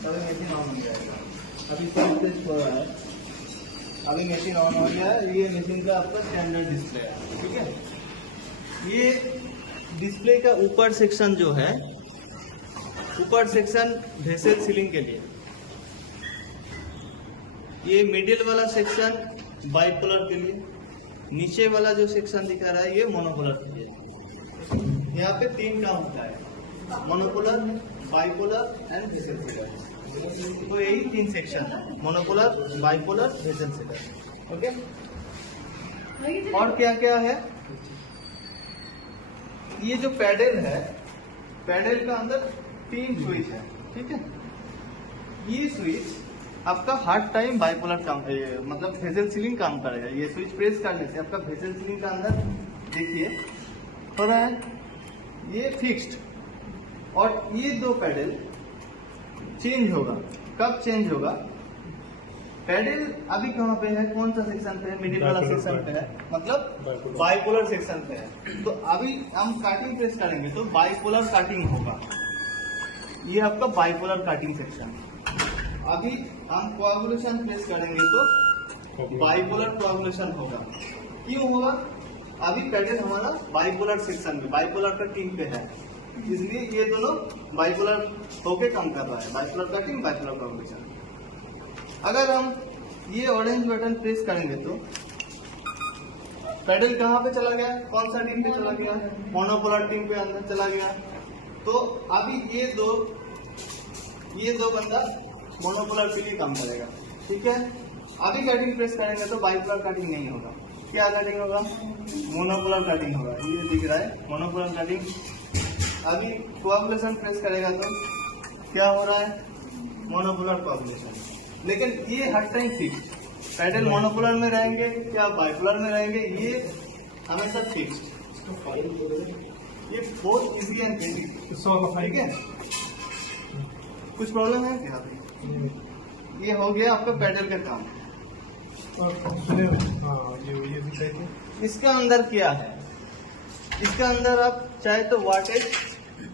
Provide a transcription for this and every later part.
तभी machine on हो जाएगा। अभी स्विच टेस्ट हो रहा है, अभी मशीन ऑन हो गया है। ये मशीन का आपका स्टैंडर्ड डिस्प्ले है, ठीक है। ये डिस्प्ले का ऊपर सेक्शन जो है, ऊपर सेक्शन वेसल सीलिंग के लिए, ये मिडिल वाला सेक्शन बाइपोलर के लिए, नीचे वाला जो सेक्शन दिखा रहा है ये मोनोपोलर के लिए। यहाँ पे 3 काम होता है, monopolar, bipolar and vessel sealer. तो यही 3 सेक्शन है, monopolar, bipolar, vessel sealer. Okay, और क्या क्या है, ये जो पैडल है, पैडल का अंदर 3 स्विच है, ठीक है। ये स्विच आपका हर टाइम बाइपोलर काम, मतलब वेसल सीलिंग काम करेगा। ये स्विच प्रेस करने से आपका वेसल सीलिंग का अंदर देखिए हो रहा है, ये फिक्स्ड। और ये 2 पैडल चेंज होगा। कब चेंज होगा? पैडल अभी कहाँ पे है, कौन सा सेक्शन पे है? मिडिल वाला सेक्शन पे है, मतलब बाइपोलर सेक्शन पे है। तो अभी हम काटिंग प्रेस करेंगे तो बाइपोलर काटिंग होगा। ये आपका बाइपोलर काटिंग सेक्शन। अभी हम कोआगुलेशन प्रेस करेंगे तो बाइपोलर कोआगुलेशन होगा। क्यों होगा? अभी पैडल हमारा बाइपोलर सेक्शन में, बाइपोलर का टीम पे है, इसलिए ये दोनों बाइपोलर होके काम कर रहा है, बाइपोलर कटिंग, बाइपोलर कोआगुलेशन। अगर हम ये ऑरेंज बटन प्रेस करेंगे तो पैडल कहाँ पे चला गया, कौन सा टीम पे चला गया? मोनोपोलर टीम पे अंदर चला गया। तो अभी ये दो बंदा मोनोपोलर के लिए काम करेगा, ठीक है। अभी कटिंग प्रेस करेंगे तो बाइपोलर कटिंग नहीं होगा। क्या कटिंग होगा? मोनोपोलर कटिंग होगा। ये दिख रहा है मोनोपोलर कटिंग। अभी कोआगुलेशन प्रेस करेगा तो क्या हो रहा है? Monopolar coagulation. लेकिन ये हर टाइम फिक्स, पैडल मोनोपोलर में रहेंगे या बाइपोलर में रहेंगे, ये हमेशा फिक्स्ड। ये बहुत इजी एंड बेसिक, ठीक है। कुछ प्रॉब्लम है क्या? ये हो गया आपका पैडल का काम। इसका अंदर क्या है? इसका अंदर आप चाहे तो वाटेज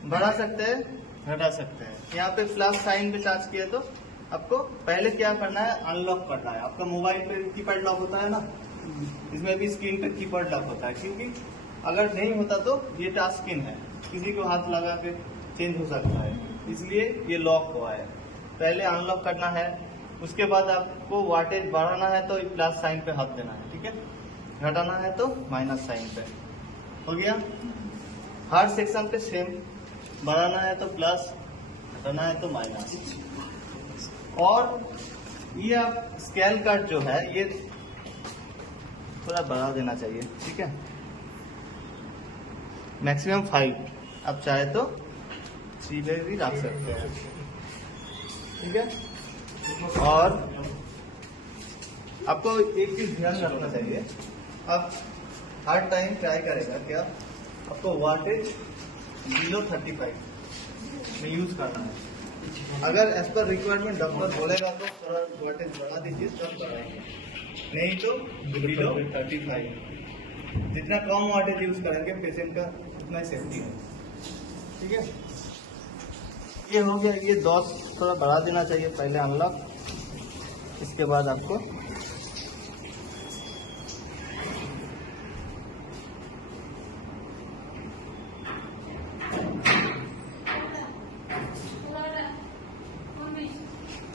बढ़ा सकते हैं, घटा सकते हैं। यहाँ पे प्लस साइन पे टच किया तो आपको पहले क्या करना है, अनलॉक करना है। आपका मोबाइल पे कीपैड लॉक होता है ना, इसमें भी स्क्रीन पे कीपैड लॉक होता है, क्योंकि अगर नहीं होता तो ये टच स्क्रीन है, किसी को हाथ लगा के चेंज हो सकता है, इसलिए ये लॉक हुआ है। पहले अनलॉक करना है, उसके बाद आपको वाटेज बढ़ाना है तो प्लस साइन पे हाथ देना है, ठीक है। घटाना है तो माइनस साइन पे। हो गया। हर सेक्शन पे सेम, बढ़ाना है तो प्लस, घटाना है तो माइनस। और ये आप स्केल कट जो है ये थोड़ा बढ़ा देना चाहिए, ठीक है। मैक्सिमम 5, आप चाहे तो 3 पे भी रख सकते हैं, ठीक है। और आपको एक चीज ध्यान रखना चाहिए, आप हर टाइम ट्राई करेगा क्या, आपको वाटेज बिलो 35 में यूज करना है। अगर एज पर रिक्वायरमेंट डॉक्टर बोलेगा तो थोड़ा वाटेज बढ़ा दीजिए, तब कराएंगे, नहीं तो बिलो 35। जितना कम वाटेज यूज करेंगे पेशेंट का उतना सेफ्टी है, ठीक है। ये हो गया। ये 10 थोड़ा बढ़ा देना चाहिए पहले अनलॉक, इसके बाद आपको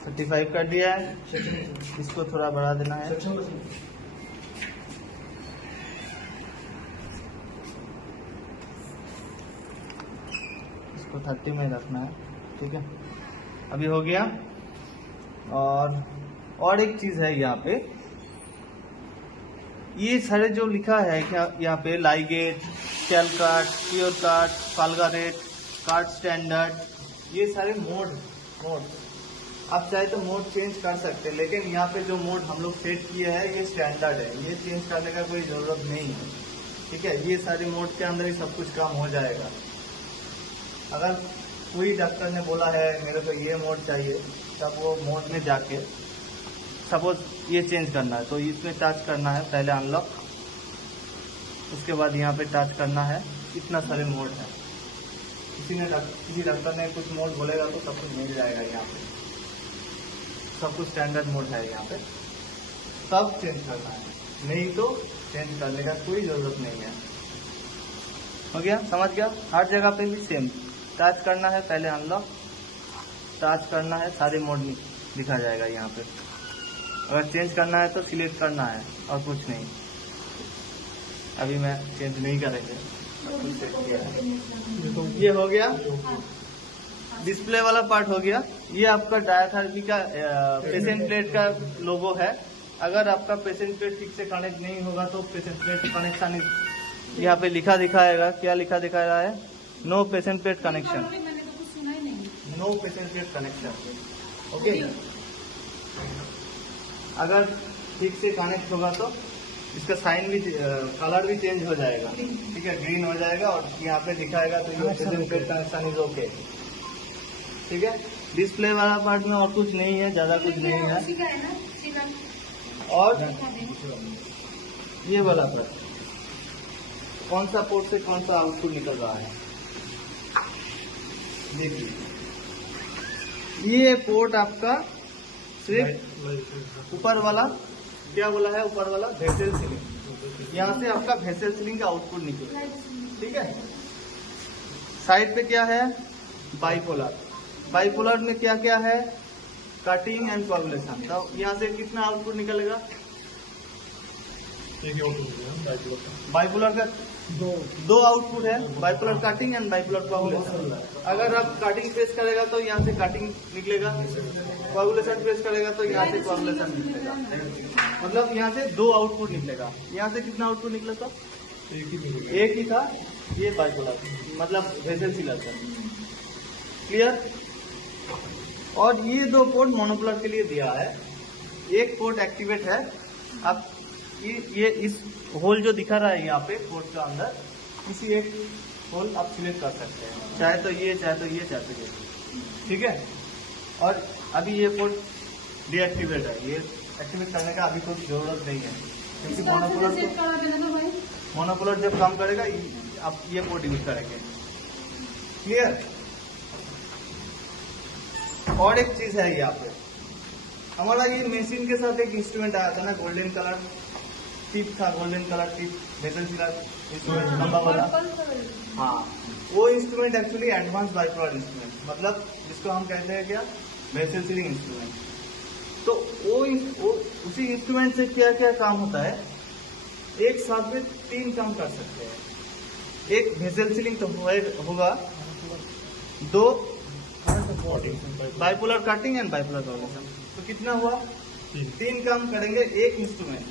$35 कर दिया है, इसको थोड़ा बढ़ा देना है। इसको 30 में रखना है, ठीक है। अभी हो गया। और एक चीज है यहाँ पे, ये सारे जो लिखा है क्या यहाँ पे, लाइगेट, स्केल कट, प्योर कट, फाल्गारेट, कट स्टैंडर्ड, ये सारे मोड आप चाहे तो मोड चेंज कर सकते हैं, लेकिन यहाँ पे जो मोड हम लोग सेट किए हैं ये स्टैंडर्ड है, ये चेंज करने का कोई जरूरत नहीं है, ठीक है। ये सारे मोड के अंदर ही सब कुछ काम हो जाएगा। अगर कोई डॉक्टर ने बोला है मेरे को ये मोड चाहिए, तब वो मोड में जाके सपोज ये चेंज करना है तो इसमें टच करना है, पहले अनलॉक, उसके बाद यहाँ पे टच करना है। इतना सारे मोड है, किसी डॉक्टर ने कुछ मोड बोलेगा तो सब कुछ मिल जाएगा यहाँ पे, सब कुछ स्टैंडर्ड मोड है यहाँ पे, सब चेंज करना है, नहीं तो चेंज करने का कोई जरूरत नहीं है। हो गया, समझ गया। हर जगह पे भी सेम, टच करना है पहले अनलॉक, टच करना है, सारे मोड दिखा जाएगा यहाँ पे। अगर चेंज करना है तो सिलेक्ट करना है और कुछ नहीं। अभी मैं चेंज नहीं करेंगे, ये हो गया, डिस्प्ले वाला पार्ट हो गया। ये आपका डायाथेरेपी का पेशेंट प्लेट का लोगो है। अगर आपका पेशेंट प्लेट ठीक से कनेक्ट नहीं होगा तो पेशेंट प्लेट कनेक्शन यहाँ पे लिखा दिखाएगा। क्या लिखा दिखा रहा है? No patient plate connection, no patient plate connection. Okay, अगर ठीक से कनेक्ट होगा तो इसका साइन भी, कलर भी चेंज हो जाएगा, ठीक है, ग्रीन हो जाएगा और यहाँ पे दिखाएगा तो ये patient plate connection is okay, ठीक है। डिस्प्ले वाला पार्ट में और कुछ नहीं है, ज्यादा कुछ नहीं है। और ये वाला पार्ट, कौन सा पोर्ट से कौन सा आउटपुट निकल रहा है, देखिए ये पोर्ट आपका सिर्फ ऊपर वाला, क्या बोला है ऊपर वाला, वेसल सीलिंग, यहाँ से आपका वेसल सीलिंग का आउटपुट निकलेगा, ठीक है। साइड पे क्या है, बाइपोलर, बाइपोलर में क्या क्या है, कटिंग एंड कोगुलेशन। तो यहाँ से कितना आउटपुट निकलेगा, बाइपोलर का दो आउटपुट है, bipolar cutting and bipolar coagulation. अगर आप कटिंग प्रेस करेगा तो यहाँ से कटिंग निकलेगा, कोगुलेशन प्रेस करेगा तो यहाँ से कोगुलेशन निकलेगा, मतलब यहाँ से दो आउटपुट निकलेगा। यहाँ से कितना आउटपुट निकला था, एक ही था, ये बाइपोलर मतलब वेसल सीलर था, क्लियर। और ये दो पोर्ट मोनोपोलर के लिए दिया है, एक पोर्ट एक्टिवेट है। अब ये इस होल जो दिखा रहा है यहाँ पे पोर्ट का अंदर, किसी एक होल आप सिलेक्ट कर सकते हैं, चाहे तो ये, चाहे तो ये, चाहे तो ये, ठीक है। और अभी ये पोर्ट डीएक्टिवेट है, ये एक्टिवेट करने का अभी कोई जरूरत नहीं है, क्योंकि मोनोपोलर जब काम करेगा आप ये पोर्ट यूज करेंगे, क्लियर। और एक चीज है यहाँ पे, हमारा ये मशीन के साथ एक इंस्ट्रूमेंट आया था ना, गोल्डन कलर टिप था, golden colour tip, vessel sealer instrument लंबा वाला, हाँ, वो instrument actually advance bipolar instrument, मतलब जिसको हम कहते हैं क्या, वेसल सीलिंग इंस्ट्रूमेंट। तो वो उसी इंस्ट्रूमेंट से क्या क्या काम होता है, एक साथ में 3 काम कर सकते हैं। एक वेसल सीलिंग तो होगा, 2 bipolar cutting and bipolar coagulation, तो कितना हुआ, 3 काम करेंगे एक इंस्ट्रूमेंट।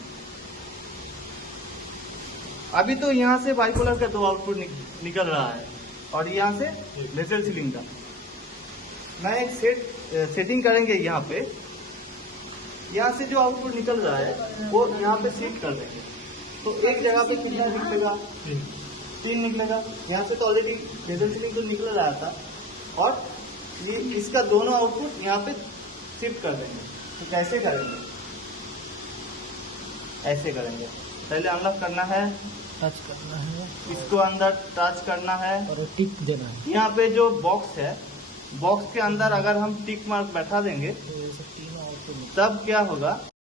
अभी तो यहाँ से बाइपोलर का 2 आउटपुट निकल रहा है और यहाँ से वेसल सीलिंग का। मैं एक सेटिंग करेंगे यहाँ पे, यहाँ से जो आउटपुट निकल रहा है वो यहाँ पे शिफ्ट कर देंगे, तो एक जगह पे कितना निकलेगा, 3 निकलेगा। यहाँ से तो ऑलरेडी वेसल सीलिंग तो निकल रहा था, और ये इसका दोनों आउटपुट यहाँ पे शिफ्ट कर देंगे। तो कैसे करेंगे, ऐसे करेंगे, पहले अनलॉक करना है, टच करना है, इसको अंदर टच करना है और टिक देना है। यहाँ पे जो बॉक्स है, बॉक्स के अंदर अगर हम टिक मार्क बैठा देंगे तो ये सब तीनों आउटपुट तब क्या होगा,